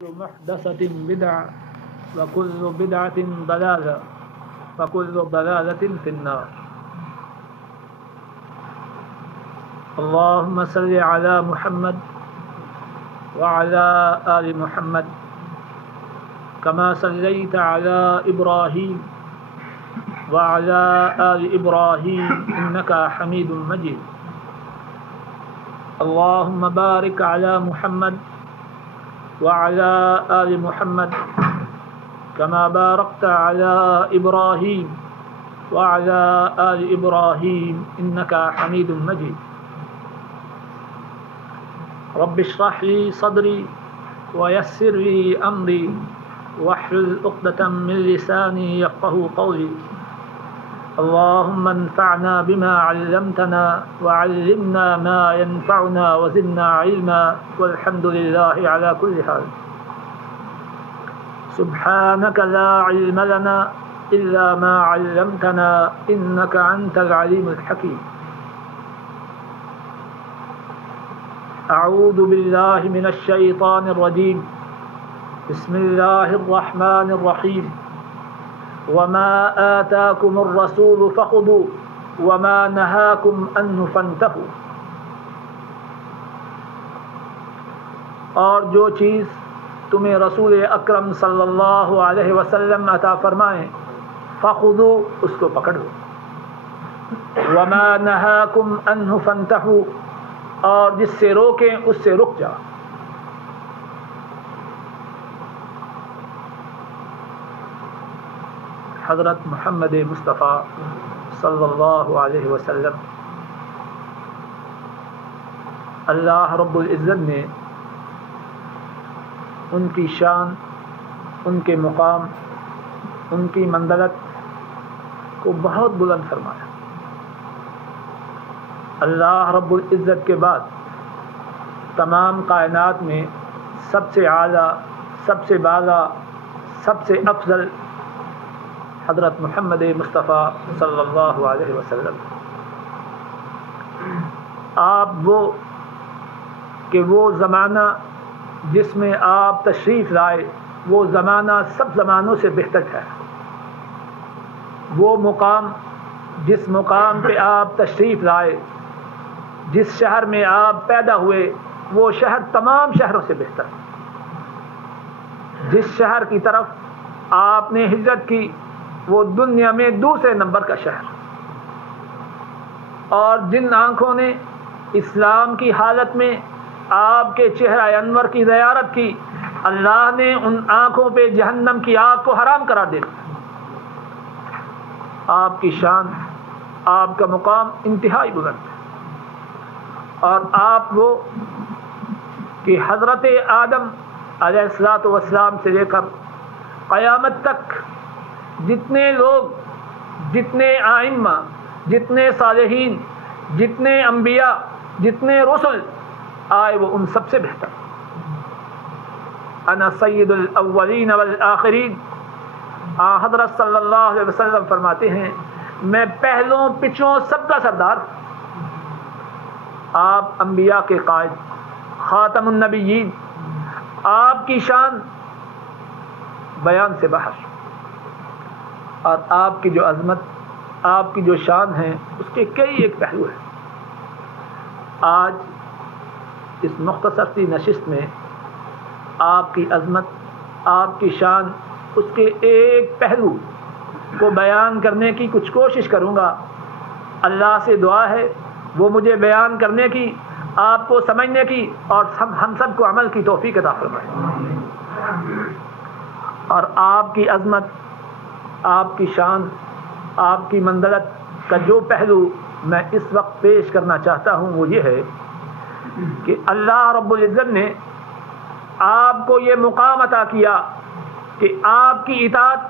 محدثة بدعة وكل بدعة ضلالة وكل ضلالة في النار. اللهم صل على محمد وعلى آل محمد كما صليت على إبراهيم وعلى آل إبراهيم إنك حميد مجيد. اللهم بارك على محمد وعلى آل محمد كما باركت على إبراهيم وعلى آل إبراهيم إنك حميد مجيد. رب اشرح لي صدري ويسر لي أمري واحلل عقدة من لساني يفقهوا قولي. اللهم انفعنا بما علمتنا وعلمنا ما ينفعنا وزدنا علما والحمد لله على كل حال. سبحانك لا علم لنا إلا ما علمتنا إنك أنت العليم الحكيم. أعوذ بالله من الشيطان الرجيم. بسم الله الرحمن الرحيم. وما آتاكم الرسول فخذوه وما نهاكم عنه فانتهوا. اور جو چیز تمہیں رسول اکرم صلی اللہ علیہ وسلم عطا فرمائیں فخذوا اس کو پکڑو. وما نهاكم عنه فانتهوا اور جس سے روکیں اس سے رک جاؤ. حضرت محمد مصطفیٰ صلی اللہ علیہ وسلم اللہ رب العزت نے ان کی شان، ان کے مقام، ان کی منزلت کو بہت بلند فرمایا. اللہ رب العزت کے بعد تمام کائنات میں سب سے اعلیٰ، سب سے بالا، سب سے افضل حضرت محمد مصطفیٰ صلی اللہ علیہ وسلم. آپ وہ زمانہ جس میں آپ تشریف لائے وہ زمانہ سب زمانوں سے بہتر ہے. وہ مقام جس مقام پہ آپ تشریف لائے، جس شہر میں آپ پیدا ہوئے وہ شہر تمام شہروں سے بہتر. جس شہر کی طرف آپ نے ہجرت کی وہ دنیا میں دوسرے نمبر کا شہر. اور جن آنکھوں نے اسلام کی حالت میں آپ کے چہرہ انور کی زیارت کی، اللہ نے ان آنکھوں پہ جہنم کی آگ کو حرام قرار دے دیا. آپ کی شان، آپ کا مقام انتہائی بلند ہے. اور آپ وہ کہ حضرت آدم علیہ الصلوۃ والسلام سے لے کر قیامت تک جتنے لوگ، جتنے ائمہ، جتنے صالحین، جتنے انبیاء، جتنے رسل آئے وہ ان سب سے بہتر. انا سید الاولین والآخرین. حضرت صلی اللہ علیہ وسلم فرماتے ہیں میں پہلوں پچھوں سب کا سردار. آپ انبیاء کے قائد، خاتم النبیین. آپ کی شان بیان سے باہر. اور آپ کی جو عظمت، آپ کی جو شان ہے اس کے کئی ایک پہلو ہیں. آج اس مختصر سی نشست میں آپ کی عظمت، آپ کی شان، اس کے ایک پہلو کو بیان کرنے کی کچھ کوشش کروں گا. اللہ سے دعا ہے وہ مجھے بیان کرنے کی، آپ کو سمجھنے کی اور ہم سب کو عمل کی توفیق عطا فرمائے. اور آپ کی عظمت، آپ کی شان، آپ کی منزلت کا جو پہلو میں اس وقت پیش کرنا چاہتا ہوں وہ یہ ہے کہ اللہ رب العزت نے آپ کو یہ مقام عطا کیا کہ آپ کی اطاعت،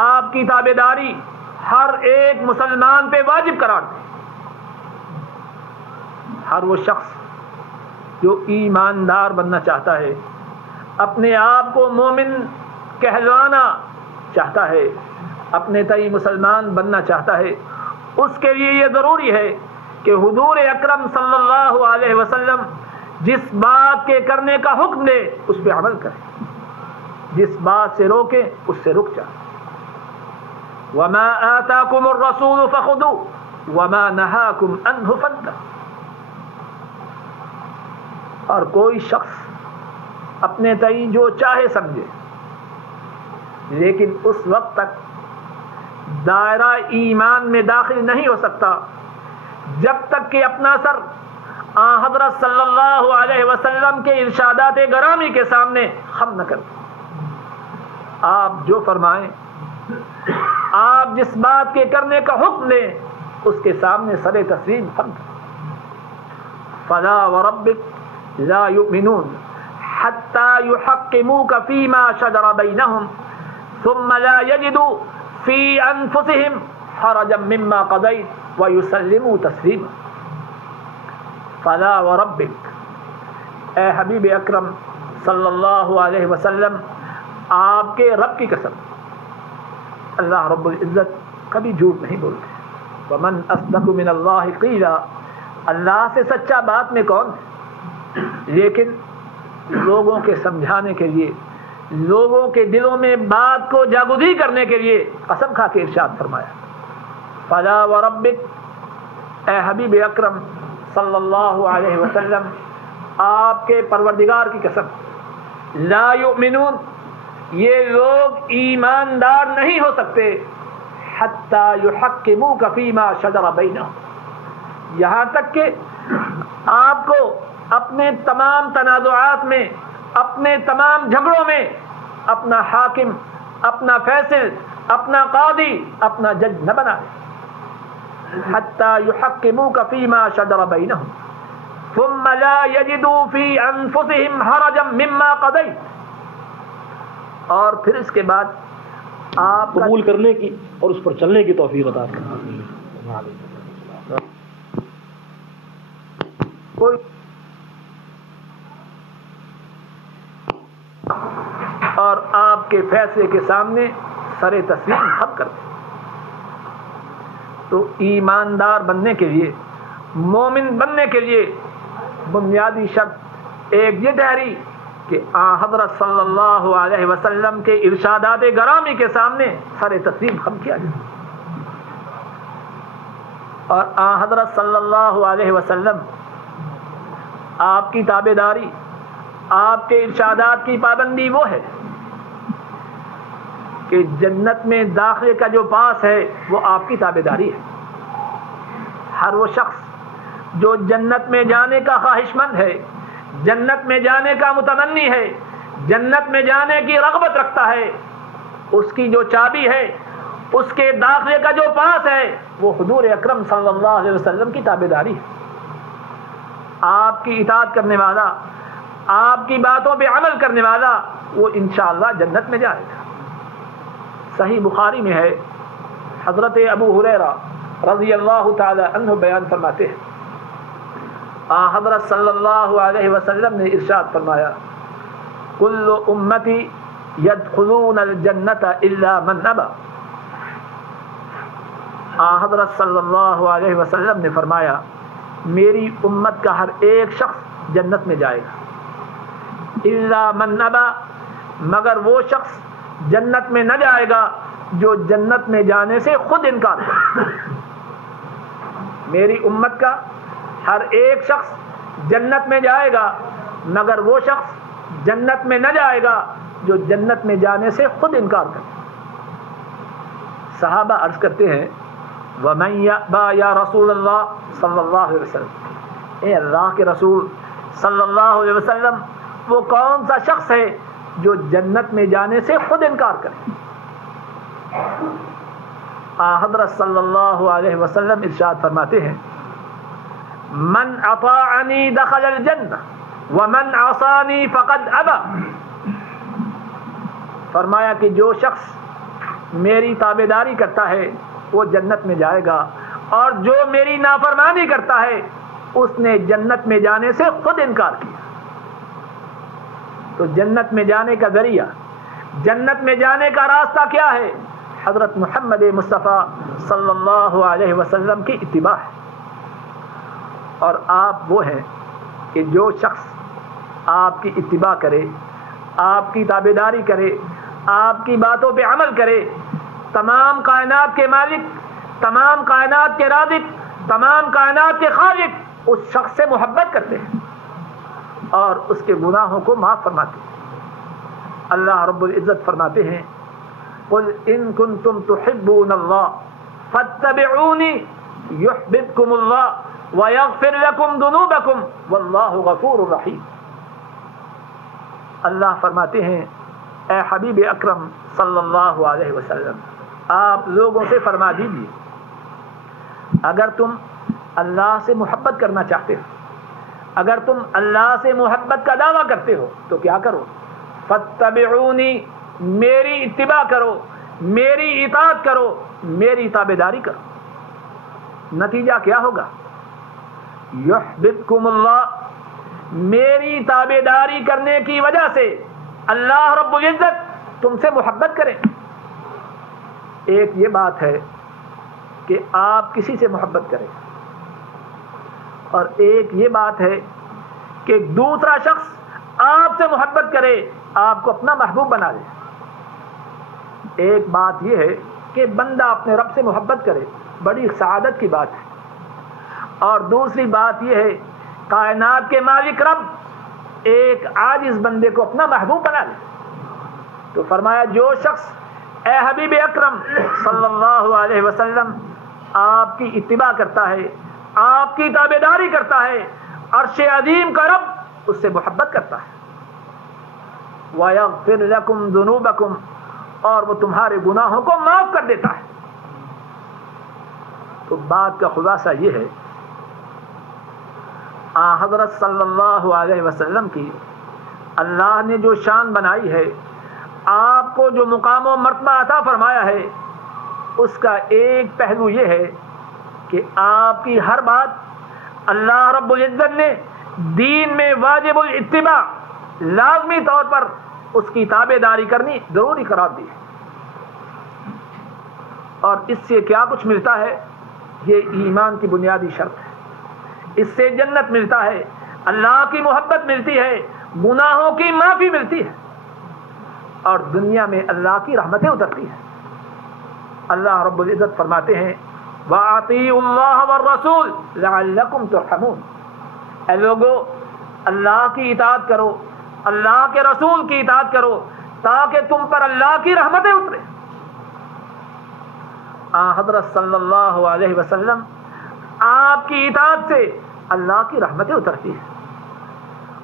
آپ کی تابعداری ہر ایک مسلمان پہ واجب قرار دے. ہر وہ شخص جو ایماندار بننا چاہتا ہے، اپنے آپ کو مومن کہلوانا چاہتا ہے، اپنے تئی مسلمان بننا چاہتا ہے، اس کے لیے یہ ضروری ہے کہ حضور اکرم صلی اللہ علیہ وسلم جس بات کے کرنے کا حکم دے اس پہ عمل کریں، جس بات سے روکے اس سے رک جائیں۔ وما آتاکم الرسول فخذوه وما نہاکم عنہ فانتہوا۔ اور کوئی شخص اپنے تئیں جو چاہے سمجھے، لیکن اس وقت تک دائرہ ایمان میں داخل نہیں ہو سکتا جب تک کہ اپنا سر حضرت صلی اللہ علیہ وسلم کے ارشادات گرامی کے سامنے خم نہ کرے۔ آپ جو فرمائیں، آپ جس بات کے کرنے کا حکم دیں، اس کے سامنے سر تسلیم خم کریں۔ فلا وربک لا یؤمنون حتی یحکموک فیما شجر بینہم ثم لا یجدوا فی انفسہم حرجا مما قضیت ویسلموا تسلیما۔ فلا وربک، اے حبیب اکرم صلی اللہ علیہ وسلم، آپ کے رب کی قسم، اللہ رب العزت کبھی جھوٹ نہیں بولتے۔ ومن اصدق من اللہ قیلا، اللہ سے سچا بات میں کون ہے؟ لیکن لوگوں کے سمجھانے کے لیے، لوگوں کے دلوں میں بات کو جاگودی کرنے کے لیے قسم کھا کے ارشاد فرمایا، فلا وربک، اے حبیب اکرم صلی اللہ علیہ وسلم، آپ کے پروردگار کی قسم، لا یؤمنون، یہ لوگ ایماندار نہیں ہو سکتے، حتی یحکموک فیما شجر بینہم، یہاں تک کہ آپ کو اپنے تمام تنازعات میں، اپنے تمام جھگڑوں میں اپنا حاکم، اپنا فیصل، اپنا قاضی، اپنا جج نہ بنائے۔ حتی یحکموک فیما شجر بینہم ثم لا یجدوا فی انفسہم حرجا مما قضیت، اور پھر اس کے بعد آپ قبول کرنے کی اور اس پر چلنے کی توفیق عطا فرمائے۔ کوئی اور آپ کے فیصلے کے سامنے سر تسلیم خم کر دیں۔ تو ایماندار بننے کے لیے، مومن بننے کے لیے بنیادی شرط ایک یہ ٹھہری کہ حضرت صلی اللہ علیہ وسلم کے ارشادات گرامی کے سامنے سر تسلیم خم کیا جائے، اور حضرت صلی اللہ علیہ وسلم آپ کی تابعداری، آپ کے ارشادات کی پابندی وہ ہے کہ جنت میں داخلے کا جو پاس ہے وہ آپ کی تابعداری ہے۔ ہر وہ شخص جو جنت میں جانے کا خواہش مند ہے، جنت میں جانے کا متمنی ہے، جنت میں جانے کی رغبت رکھتا ہے، اس کی جو چابی ہے، اس کے داخلے کا جو پاس ہے، وہ حضور اکرم صلی اللہ علیہ وسلم کی تابعداری ہے۔ آپ کی اطاعت کرنے والا، آپ کی باتوں پہ عمل کرنے والا، وہ انشاءاللہ جنت میں جائے گا۔ صحیح بخاری میں ہے، حضرت ابو ہریرہ رضی اللہ تعالی عنہ بیان فرماتے ہیں، حضرت صلی اللہ علیہ وسلم نے ارشاد فرمایا، کل امتی یدخلون الجنت الا من ابا۔ حضرت صلی اللہ علیہ وسلم نے فرمایا، میری امت کا ہر ایک شخص جنت میں جائے گا، الا من ابا، مگر وہ شخص جنت میں نہ جائے گا جو جنت میں جانے سے خود انکار کرے۔ میری امت کا ہر ایک شخص جنت میں جائے گا، مگر وہ شخص جنت میں نہ جائے گا جو جنت میں جانے سے خود انکار کرے۔ صحابہ عرض کرتے ہیں، وَمَن يَأْبَى يَا رسول اللہ صلی اللہ علیہ وسلم، اے اللہ کے رسول صلی اللہ علیہ وسلم، وہ کون سا شخص ہے جو جنت میں جانے سے خود انکار کرے؟ حضرت صلی اللہ علیہ وسلم ارشاد فرماتے ہیں، من اطاعنی دخل الجنہ ومن عصانی فقد ابا۔ فرمایا کہ جو شخص میری تابعداری کرتا ہے وہ جنت میں جائے گا، اور جو میری نافرمانی کرتا ہے اس نے جنت میں جانے سے خود انکار کیا۔ تو جنت میں جانے کا ذریعہ، جنت میں جانے کا راستہ کیا ہے؟ حضرت محمد مصطفیٰ صلی اللہ علیہ وسلم کی اتباع ہے۔ اور آپ وہ ہیں کہ جو شخص آپ کی اتباع کرے، آپ کی تابعداری کرے، آپ کی باتوں پہ عمل کرے، تمام کائنات کے مالک، تمام کائنات کے رازق، تمام کائنات کے خالق اس شخص سے محبت کرتے ہیں اور اس کے گناہوں کو معاف فرماتے ہیں۔ اللہ رب العزت فرماتے ہیں قل ان کنتم تحبون اللہ فاتبعونی یحببکم اللہ ویغفر لکم ذنوبکم واللہ غفور رحیم۔ اللہ فرماتے ہیں اے حبیب اکرم صلی اللہ علیہ وسلم، آپ لوگوں سے فرما دیجیے اگر تم اللہ سے محبت کرنا چاہتے ہو، اگر تم اللہ سے محبت کا دعویٰ کرتے ہو تو کیا کرو؟ فاتبعونی، میری اتباع کرو، میری اطاعت کرو، میری تابعداری کرو۔ نتیجہ کیا ہوگا؟ یحببکم اللہ، میری تابعداری کرنے کی وجہ سے اللہ رب العزت تم سے محبت کریں۔ ایک یہ بات ہے کہ آپ کسی سے محبت کریں اور ایک یہ بات ہے کہ دوسرا شخص آپ سے محبت کرے، آپ کو اپنا محبوب بنا لے۔ ایک بات یہ ہے کہ بندہ اپنے رب سے محبت کرے، بڑی سعادت کی بات ہے، اور دوسری بات یہ ہے کائنات کے مالک رب ایک عاجز بندے کو اپنا محبوب بنا لے۔ تو فرمایا جو شخص اے حبیب اکرم صلی اللہ علیہ وسلم آپ کی اتباع کرتا ہے، آپ کی تابعداری کرتا ہے، عرش عظیم کا رب اس سے محبت کرتا ہے۔ وَيَغْفِرْ لَكُمْ ذُنُوبَكُمْ، اور وہ تمہارے گناہوں کو معاف کر دیتا ہے۔ تو بات کا خلاصہ یہ ہے حضرت صلی اللہ علیہ وسلم کی اللہ نے جو شان بنائی ہے، آپ کو جو مقام و مرتبہ عطا فرمایا ہے، اس کا ایک پہلو یہ ہے کہ آپ کی ہر بات اللہ رب العزت نے دین میں واجب الاتباع، لازمی طور پر اس کی تابعداری کرنی ضروری قرار دی ہے۔ اور اس سے کیا کچھ ملتا ہے؟ یہ ایمان کی بنیادی شرط ہے۔ اس سے جنت ملتا ہے، اللہ کی محبت ملتی ہے، گناہوں کی معافی ملتی ہے، اور دنیا میں اللہ کی رحمتیں اترتی ہیں۔ اللہ رب العزت فرماتے ہیں وَأَطِيعُوا اللَّهَ وَالرَّسُولَ لَعَلَّكُمْ تُرْحَمُونَ، اے لوگو اللہ کی اطاعت کرو، اللہ کے رسول کی اطاعت کرو تاکہ تم پر اللہ کی رحمتیں اترے۔ حضرت صلی اللہ علیہ وسلم آپ کی اطاعت سے اللہ کی رحمتیں اترتی ہیں،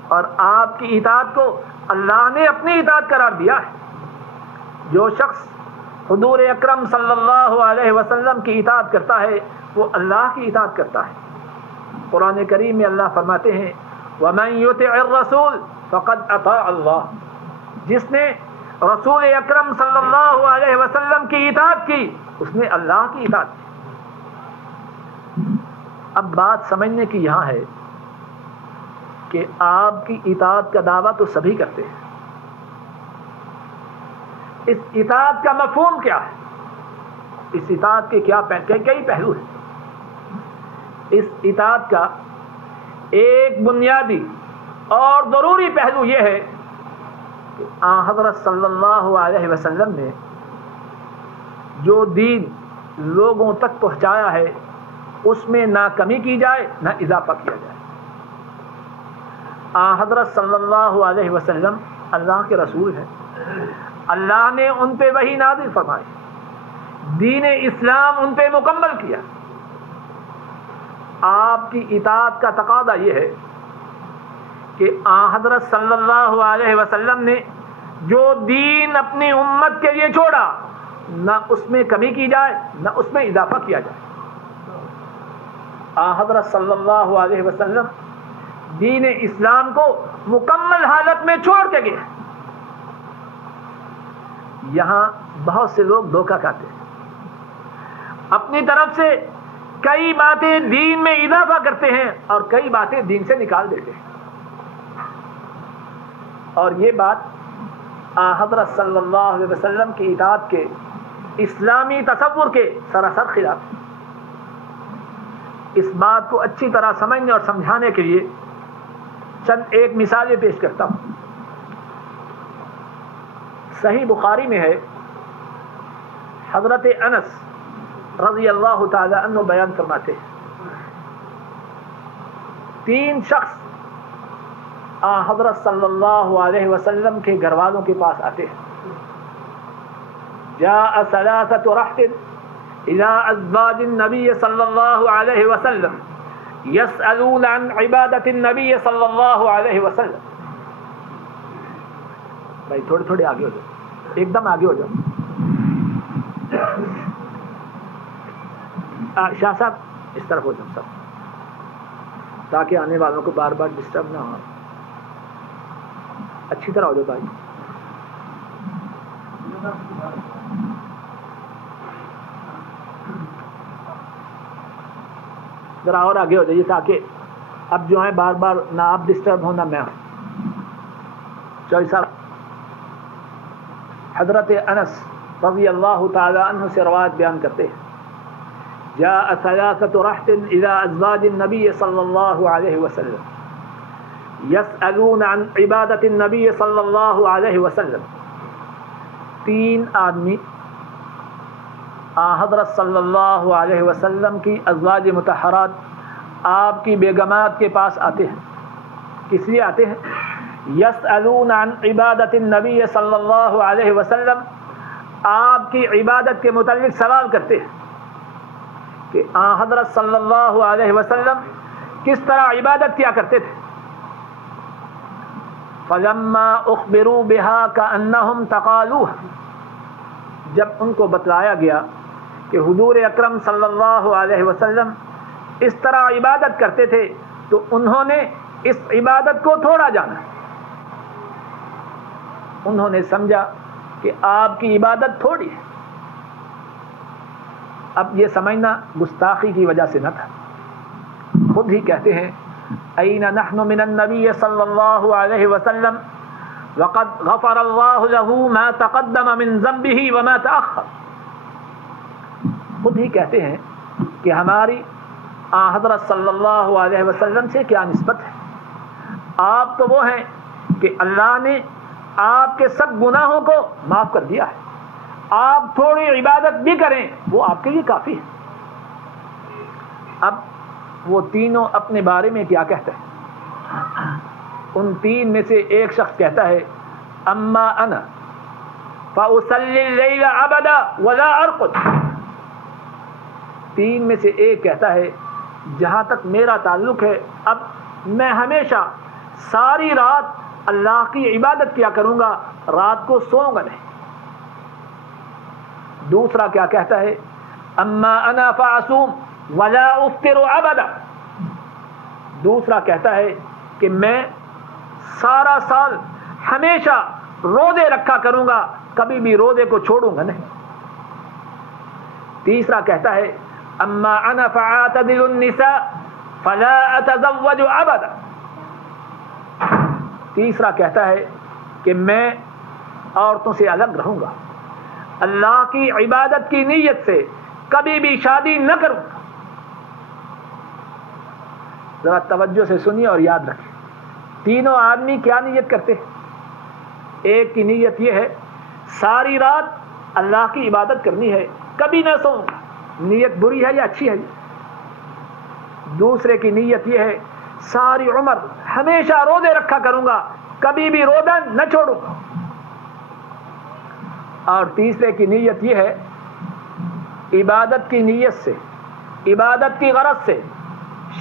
اور آپ کی اطاعت کو اللہ نے اپنی اطاعت قرار دیا ہے۔ جو شخص حضور اکرم صلی اللہ علیہ وسلم کی اطاعت کرتا ہے وہ اللہ کی اطاعت کرتا ہے۔ قرآن کریم میں اللہ فرماتے ہیں وَمَن يُطِعِ الرَّسُولَ فَقَدْ أَطَاعَ اللَّهَ، جس نے رسول اکرم صلی اللہ علیہ وسلم کی اطاعت کی اس نے اللہ کی اطاعت کی۔ اب بات سمجھنے کی یہاں ہے کہ آپ کی اطاعت کا دعویٰ تو سبھی کرتے ہیں، اس اطاعت کا مفہوم کیا ہے؟ اس اطاعت کے کئی پہلو ہیں۔ اس اطاعت کا ایک بنیادی اور ضروری پہلو یہ ہے کہ حضرت صلی اللہ علیہ وسلم نے جو دین لوگوں تک پہنچایا ہے اس میں نہ کمی کی جائے نہ اضافہ کیا جائے۔ حضرت صلی اللہ علیہ وسلم اللہ کے رسول ہیں، اللہ نے ان پہ وحی نازل فرمائی، دین اسلام ان پہ مکمل کیا۔ آپ کی اطاعت کا تقاضا یہ ہے کہ حضرت صلی اللہ علیہ وسلم نے جو دین اپنی امت کے لیے چھوڑا نہ اس میں کمی کی جائے نہ اس میں اضافہ کیا جائے۔ حضرت صلی اللہ علیہ وسلم دین اسلام کو مکمل حالت میں چھوڑ کے گئے۔ یہاں بہت سے لوگ دھوکہ کھاتے ہیں، اپنی طرف سے کئی باتیں دین میں اضافہ کرتے ہیں اور کئی باتیں دین سے نکال دیتے ہیں، اور یہ بات حضرت صلی اللہ علیہ وسلم کی اطاعت کے اسلامی تصور کے سراسر خلاف ہے۔ اس بات کو اچھی طرح سمجھنے اور سمجھانے کے لیے چند ایک مثالیں پیش کرتا ہوں. صحیح بخاری میں ہے، حضرت انس رضی اللہ تعالی عنہ بیان فرماتے ہیں، 3 شخص حضرت صلی اللہ علیہ وسلم کے گھر والوں کے پاس آتے ہیں. جاء 3 رحت الى ازواج النبی صلی اللہ علیہ وسلم يسألون عن عبادت النبی صلی اللہ علیہ وسلم. بھائی تھوڑے آگے ہو جاؤ، ایک دم آگے ہو جاؤ. شاہ صاحب اس طرف ہو جاؤ سب، تاکہ آنے والوں کو بار بار ڈسٹرب نہ ہو. اچھی طرح ہو جاؤ بھائی. ذرا اور آگے ہو جائیے تاکہ اب جو ہے بار بار نہ آپ ڈسٹرب ہو نہ میں ہوں. چوہی صاحب، حضرت انس رضی اللہ تعالی عنہ سے روایت بیان کرتے ہیں، جاء 3 رحت الى ازواج النبی صلی اللہ علیہ وسلم يسألون عن عبادت النبی صلی اللہ علیہ وسلم. 3 آدمی حضرت صلی اللہ علیہ وسلم کی ازواج مطہرات، آپ کی بیگمات کے پاس آتے ہیں. کس لیے آتے ہیں؟ یسألون عن عبادت النبی صلی اللہ علیہ وسلم، آپ کی عبادت کے متعلق سوال کرتے ہیں کہ حضرت صلی اللہ علیہ وسلم کس طرح عبادت کیا کرتے تھے. فلما اخبروا بها كأنهم تقالوها، جب ان کو بتلایا گیا کہ حضور اکرم صلی اللہ علیہ وسلم اس طرح عبادت کرتے تھے تو انہوں نے اس عبادت کو تھوڑا جانا. انہوں نے سمجھا کہ آپ کی عبادت تھوڑی ہے. اب یہ سمجھنا گستاخی کی وجہ سے نہ تھا، خود ہی کہتے ہیں این نحن من النبی صلی اللہ علیہ وسلم وقد غفر اللہ له ما تقدم من ذنبه وما تأخر. خود ہی کہتے ہیں کہ ہماری حضرت صلی اللہ علیہ وسلم سے کیا نسبت ہے. آپ تو وہ ہیں کہ اللہ نے آپ کے سب گناہوں کو معاف کر دیا ہے. آپ تھوڑی عبادت بھی کریں وہ آپ کے لیے کافی ہے. اب وہ تینوں اپنے بارے میں کیا کہتے ہیں؟ ان 3 میں سے ایک شخص کہتا ہے اما انا فاصلی اللیل ابدا ولا ارقد. 3 میں سے ایک کہتا ہے جہاں تک میرا تعلق ہے اب میں ہمیشہ ساری رات اللہ کی عبادت کیا کروں گا، رات کو سوؤں گا نہیں. دوسرا کیا کہتا ہے اما انا فاصوم ولا افطر ابدا. دوسرا کہتا ہے کہ میں سارا سال ہمیشہ روزے رکھا کروں گا، کبھی بھی روزے کو چھوڑوں گا نہیں. تیسرا کہتا ہے اما انا فاعتزل النساء فلا اتزوج ابدا. تیسرا کہتا ہے کہ میں عورتوں سے الگ رہوں گا، اللہ کی عبادت کی نیت سے کبھی بھی شادی نہ کروں. ذرا توجہ سے سنیے اور یاد رکھیں، تینوں آدمی کیا نیت کرتے ہیں؟ ایک کی نیت یہ ہے ساری رات اللہ کی عبادت کرنی ہے، کبھی نہ سوؤں گا. نیت بری ہے یا اچھی ہے؟ دوسرے کی نیت یہ ہے ساری عمر ہمیشہ روزے رکھا کروں گا، کبھی بھی روزہ نہ چھوڑوں گا. اور تیسرے کی نیت یہ ہے عبادت کی نیت سے، عبادت کی غرض سے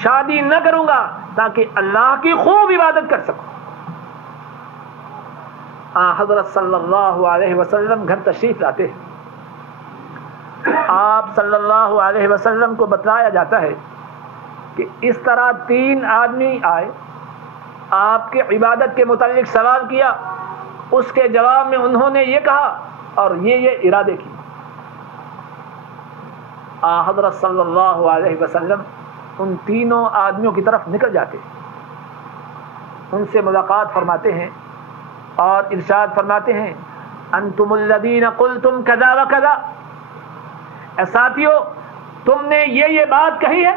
شادی نہ کروں گا تاکہ اللہ کی خوب عبادت کر سکوں. حضرت صلی اللہ علیہ وسلم گھر تشریف لاتے ہیں. آپ صلی اللہ علیہ وسلم کو بتلایا جاتا ہے کہ اس طرح 3 آدمی آئے، آپ کی عبادت کے متعلق سوال کیا، اس کے جواب میں انہوں نے یہ کہا اور یہ ارادے کی. حضرت صلی اللہ علیہ وسلم ان تینوں آدمیوں کی طرف نکل جاتے، ان سے ملاقات فرماتے ہیں اور ارشاد فرماتے ہیں انتم الذین قلتم کذا و کذا. اے ساتھیو تم نے یہ بات کہی ہے.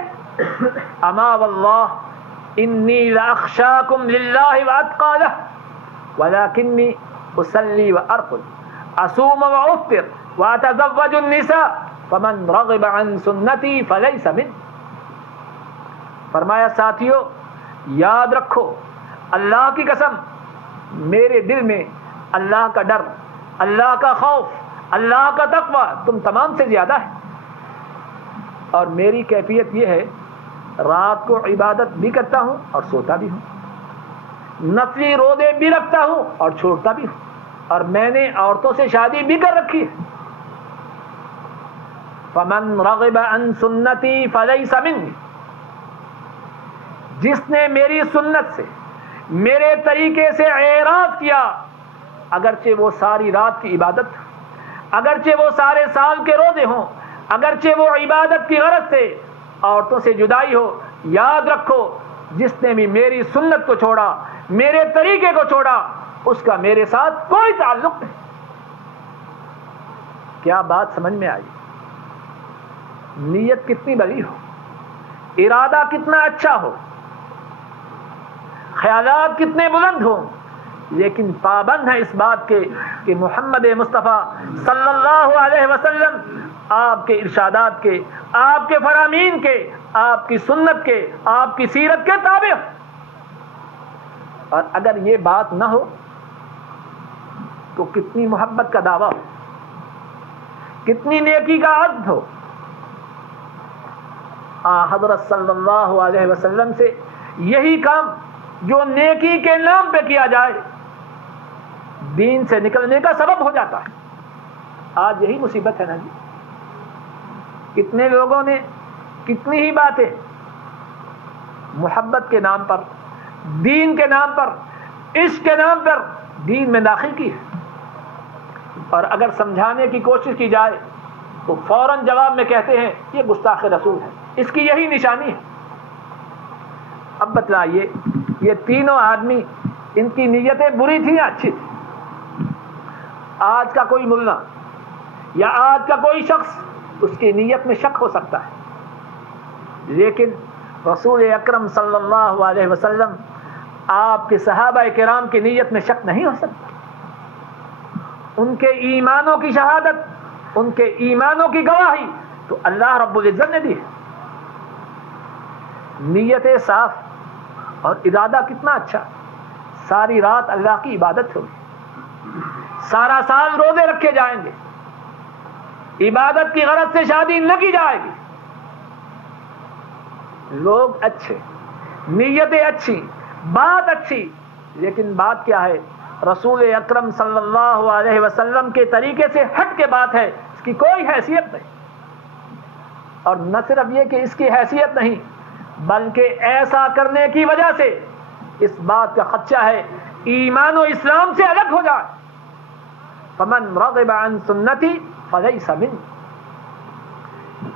اما واللہ انی لاخشاکم للہ واتقی لہ ولکنی اصلی وارقد اصوم وافطر واتزوج النساء فمن رغب عن سنتی فلیس منی. فرمایا ساتھیو یاد رکھو اللہ کی قسم میرے دل میں اللہ کا ڈر، اللہ کا خوف، اللہ کا تقوی تم تمام سے زیادہ ہے. اور میری کیفیت یہ ہے رات کو عبادت بھی کرتا ہوں اور سوتا بھی ہوں، نفلی روزے بھی رکھتا ہوں اور چھوڑتا بھی ہوں، اور میں نے عورتوں سے شادی بھی کر رکھی ہے. فمن رغب عن سنتی فلیس منی. جس نے میری سنت سے، میرے طریقے سے اعراض کیا، اگرچہ وہ ساری رات کی عبادت، اگرچہ وہ سارے سال کے روزے ہوں، اگرچہ وہ عبادت کی غرض سے عورتوں سے جدائی ہو، یاد رکھو جس نے بھی میری سنت کو چھوڑا، میرے طریقے کو چھوڑا، اس کا میرے ساتھ کوئی تعلق نہیں. کیا بات سمجھ میں آئی؟ نیت کتنی بڑی ہو، ارادہ کتنا اچھا ہو، خیالات کتنے بلند ہوں، لیکن پابند ہے اس بات کے کہ محمد مصطفیٰ صلی اللہ علیہ وسلم آپ کے ارشادات کے، آپ کے فرامین کے، آپ کی سنت کے، آپ کی سیرت کے تابع. اور اگر یہ بات نہ ہو تو کتنی محبت کا دعویٰ ہو، کتنی نیکی کا عزم ہو. حضرت صلی اللہ علیہ وسلم سے یہی کام جو نیکی کے نام پہ کیا جائے دین سے نکلنے کا سبب ہو جاتا ہے. آج یہی مصیبت ہے نا جی. کتنے لوگوں نے کتنی ہی باتیں محبت کے نام پر، دین کے نام پر، عشق کے نام پر دین میں داخل کی ہے، اور اگر سمجھانے کی کوشش کی جائے تو فوراً جواب میں کہتے ہیں یہ گستاخ رسول ہے، اس کی یہی نشانی ہے. اب بتلائیے یہ تینوں آدمی ان کی نیتیں بری تھیں یا اچھی تھی؟ آج کا کوئی ملا یا آج کا کوئی شخص اس کی نیت میں شک ہو سکتا ہے، لیکن رسول اکرم صلی اللہ علیہ وسلم آپ کے صحابہ کرام کی نیت میں شک نہیں ہو سکتا. ان کے ایمانوں کی شہادت، ان کے ایمانوں کی گواہی تو اللہ رب العزت نے دی ہے. نیت صاف اور ارادہ کتنا اچھا، ساری رات اللہ کی عبادت ہوگی، سارا سال روزے رکھے جائیں گے، عبادت کی غرض سے شادی نہ کی جائے گی. لوگ اچھے، نیتیں اچھی، بات اچھی، لیکن بات کیا ہے؟ رسول اکرم صلی اللہ علیہ وسلم کے طریقے سے ہٹ کے بات ہے، اس کی کوئی حیثیت نہیں. اور نہ صرف یہ کہ اس کی حیثیت نہیں، بلکہ ایسا کرنے کی وجہ سے اس بات کا خدشہ ہے ایمان و اسلام سے الگ ہو جائے. فمن رغب عن سنتی فلیس منی.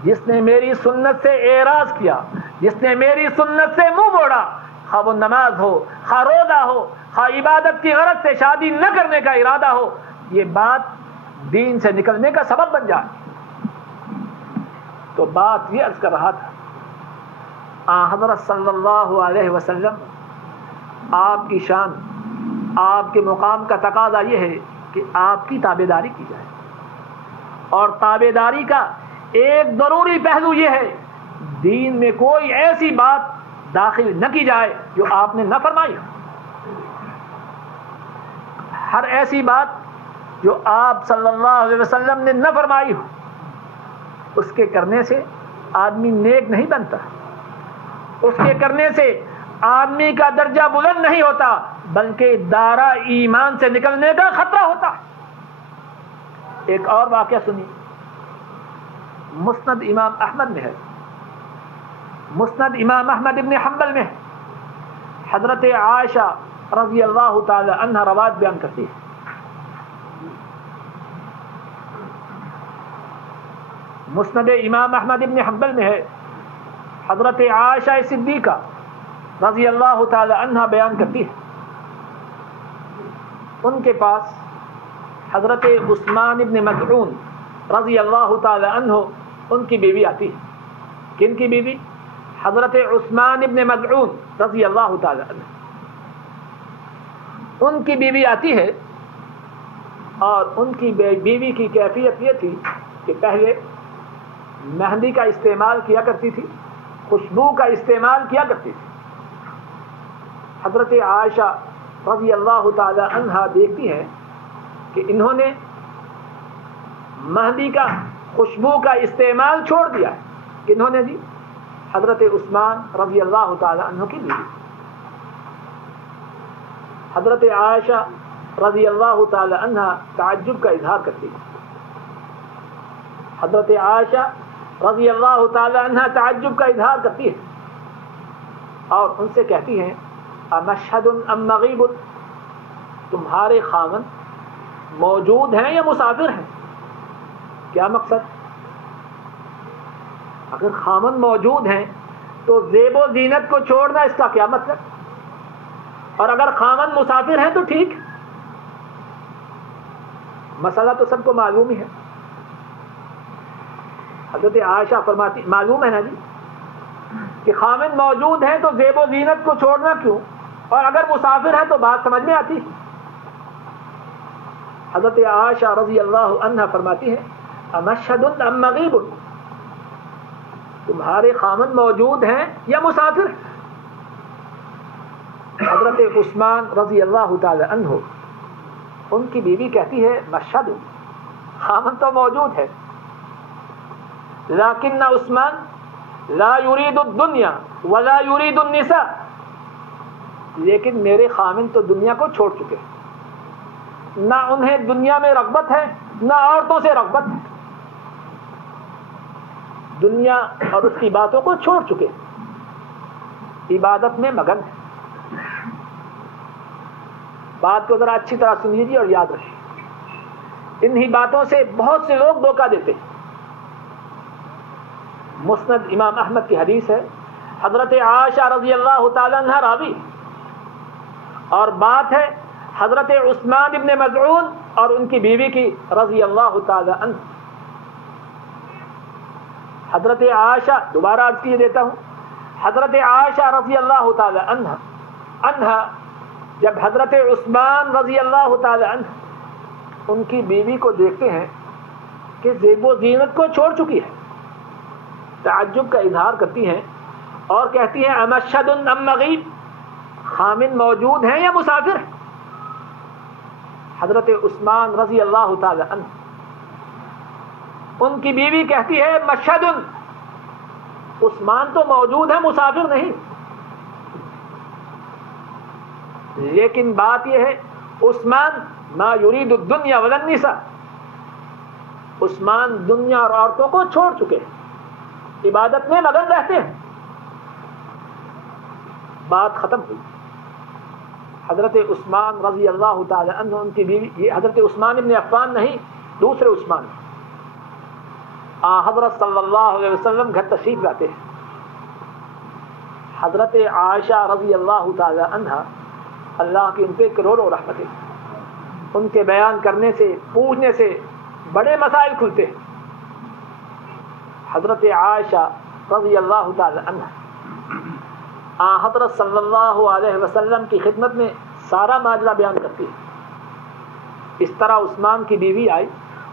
جس نے میری سنت سے اعراض کیا، جس نے میری سنت سے منہ موڑا، خواہ وہ نماز ہو، خواہ روزہ ہو، خواہ عبادت کی غرض سے شادی نہ کرنے کا ارادہ ہو، یہ بات دین سے نکلنے کا سبب بن جائے. تو بات یہ عرض کر رہا تھا، حضرت صلی اللہ علیہ وسلم آپ کی شان، آپ کے مقام کا تقاضا یہ ہے کہ آپ کی تابعداری کی جائے. اور تابعداری کا ایک ضروری پہلو یہ ہے دین میں کوئی ایسی بات داخل نہ کی جائے جو آپ نے نہ فرمائی ہو. ہر ایسی بات جو آپ صلی اللہ علیہ وسلم نے نہ فرمائی ہو اس کے کرنے سے آدمی نیک نہیں بنتا، اس کے کرنے سے آدمی کا درجہ بلند نہیں ہوتا، بلکہ دائرہ ایمان سے نکلنے کا خطرہ ہوتا ہے. ایک اور واقعہ سنی، مسند امام احمد میں ہے، مسند امام احمد ابن حنبل میں ہے. حضرت عائشہ رضی اللہ تعالی عنہ روایت بیان کرتی ہے، مسند امام احمد ابن حنبل میں ہے، حضرت عائشہ صدیقہ رضی اللہ تعالی عنہ بیان کرتی ہے، ان کے پاس حضرت عثمان ابن مظعون رضی اللہ تعالی عنہ ان کی بیوی آتی ہے. کن کی بیوی؟ حضرت عثمان ابن مظعون رضی اللہ تعالی عنہ، ان کی بیوی آتی ہے اور ان کی بیوی کی کیفیت یہ تھی کہ پہلے مہندی کا استعمال کیا کرتی تھی، خوشبو کا استعمال کیا کرتی تھی۔ حضرت عائشہ رضی اللہ تعالی عنہا دیکھتی ہیں کہ انہوں نے مہندی کا خوشبو کا استعمال چھوڑ دیا ہے۔ کنہوں نے جی؟ حضرت عثمان رضی اللہ تعالی عنہ کی بیوی۔ حضرت عائشہ رضی اللہ تعالی عنہ تعجب کا اظہار کرتی ہے۔ حضرت عائشہ رضی اللہ تعالی عنہ تعجب کا اظہار کرتی ہے اور ان سے کہتی ہیں امشہد ام مغیب، تمہارے خاوند موجود ہیں یا مسافر ہیں؟ کیا مقصد؟ اگر خاوند موجود ہیں تو زیب و زینت کو چھوڑنا اس کا کیا مطلب؟ اور اگر خاوند مسافر ہیں تو ٹھیک، مسئلہ تو سب کو معلوم ہی ہے۔ حضرت عائشہ فرماتی، معلوم ہے نا جی کہ خاوند موجود ہیں تو زیب و زینت کو چھوڑنا کیوں، اور اگر مسافر ہیں تو بات سمجھ میں آتی۔ حضرت عائشہ رضی اللہ عنہ فرماتی ہے امشہد ام مغیب، تمہارے خاوند موجود ہیں یا مسافر؟ حضرت عثمان رضی اللہ تعالی عنہ ان کی بیوی کہتی ہے مشہد، خاوند تو موجود ہے، لیکن عثمان لا یرید الدنیا ولا یرید النساء، لیکن میرے خاوند تو دنیا کو چھوڑ چکے، نہ انہیں دنیا میں رغبت ہے نہ عورتوں سے رغبت ہے، دنیا اور اس کی باتوں کو چھوڑ چکے، عبادت میں مگن ہے۔ بات کو ذرا اچھی طرح سن لیجیے اور یاد رکھیے، انہی باتوں سے بہت سے لوگ دھوکہ دیتے ہیں۔ مسند امام احمد کی حدیث ہے، حضرت عائشہ رضی اللہ تعالی عنہ راوی، اور بات ہے حضرت عثمان ابن مظعون اور ان کی بیوی کی رضی اللہ تعالی عنہ۔ حضرت عائشہ، دوبارہ عرض کیے دیتا ہوں، حضرت عائشہ رضی اللہ تعالی عنہ جب حضرت عثمان رضی اللہ تعالی عنہ ان کی بیوی کو دیکھتے ہیں کہ زیب و زینت کو چھوڑ چکی ہے، تعجب کا اظہار کرتی ہیں اور کہتی ہیں امشہد ام مغیب، خاوند موجود ہیں یا مسافر؟ حضرت عثمان رضی اللہ تعالی عنہ ان کی بیوی کہتی ہے مشہد، عثمان تو موجود ہے، مسافر نہیں، لیکن بات یہ ہے عثمان ما یرید الدنیا ولا النساء، عثمان دنیا اور عورتوں کو چھوڑ چکے، عبادت میں مگن رہتے ہیں۔ بات ختم ہوئی۔ حضرت عثمان رضی اللہ تعالی عنہ ان کی بیوی، یہ حضرت عثمان ابن عفان نہیں، دوسرے عثمان، حضرت صلی اللہ علیہ وسلم گھر تشریف لاتے ہیں۔ حضرت عائشہ رضی اللہ تعالی عنہ، اللہ کی ان پہ کروڑوں رحمتیں، ان کے بیان کرنے سے، پوچھنے سے بڑے مسائل کھلتے ہیں۔ حضرت عائشہ رضی اللہ تعالی عنہ حضرت صلی اللہ علیہ وسلم کی خدمت میں سارا ماجرا بیان کرتی ہے۔ اس طرح عثمان کی بیوی آئی،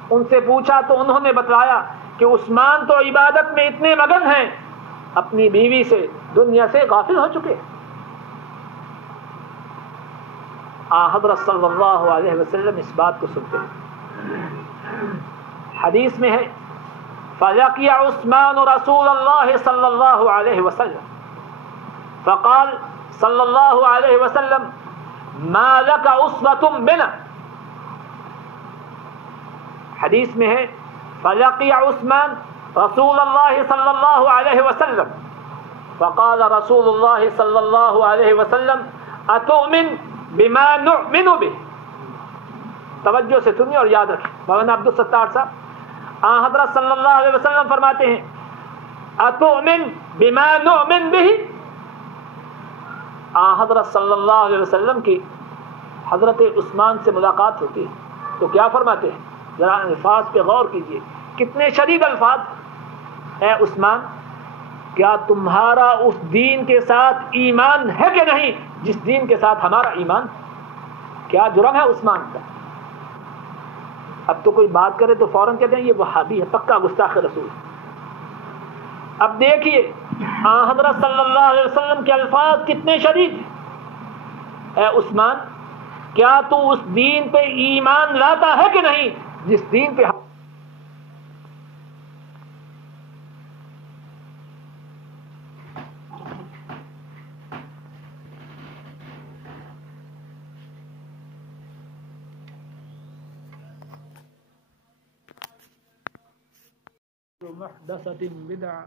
ان سے پوچھا تو انہوں نے بتلایا کہ عثمان تو عبادت میں اتنے مگن ہیں، اپنی بیوی سے، دنیا سے غافل ہو چکے۔ حضرت صلی اللہ علیہ وسلم اس بات کو سنتے ہیں۔ حدیث میں ہے فَلَقِيَ عُثْمَانُ رَسُولَ اللَّهِ صلی اللہ علیہ وسلم فقال صلی اللہ علیہ وسلم ما لك أسوة بنا، حدیث میں ہے فَلَقِيَ عُثْمَانُ رسول اللہ صلی اللہ علیہ وسلم فقال رسول اللہ صلی اللہ علیہ وسلم أتؤمن بما نؤمن به، توجہ سے سنیے اور یاد رکھیں۔ مولانا عبدالستار صاحب حضرت صلی اللہ علیہ وسلم فرماتے ہیں أتؤمن بما نؤمن به، حضرت صلی اللہ علیہ وسلم کی حضرت عثمان سے ملاقات ہوتی ہے تو کیا فرماتے ہیں؟ ذرا الفاظ پہ غور کیجئے، کتنے شدید الفاظ۔ اے عثمان، کیا تمہارا اس دین کے ساتھ ایمان ہے کہ نہیں جس دین کے ساتھ ہمارا ایمان؟ کیا جرم ہے عثمان کا؟ اب تو کوئی بات کرے تو فوراً کہتے ہیں یہ وہابی ہے، پکا گستاخ رسول۔ اب دیکھیے حضرت صلی اللہ علیہ وسلم کے الفاظ کتنے شدید ہیں۔ اے عثمان، کیا تو اس دین پہ ایمان لاتا ہے کہ نہیں جس دین پہ محدثة بدعة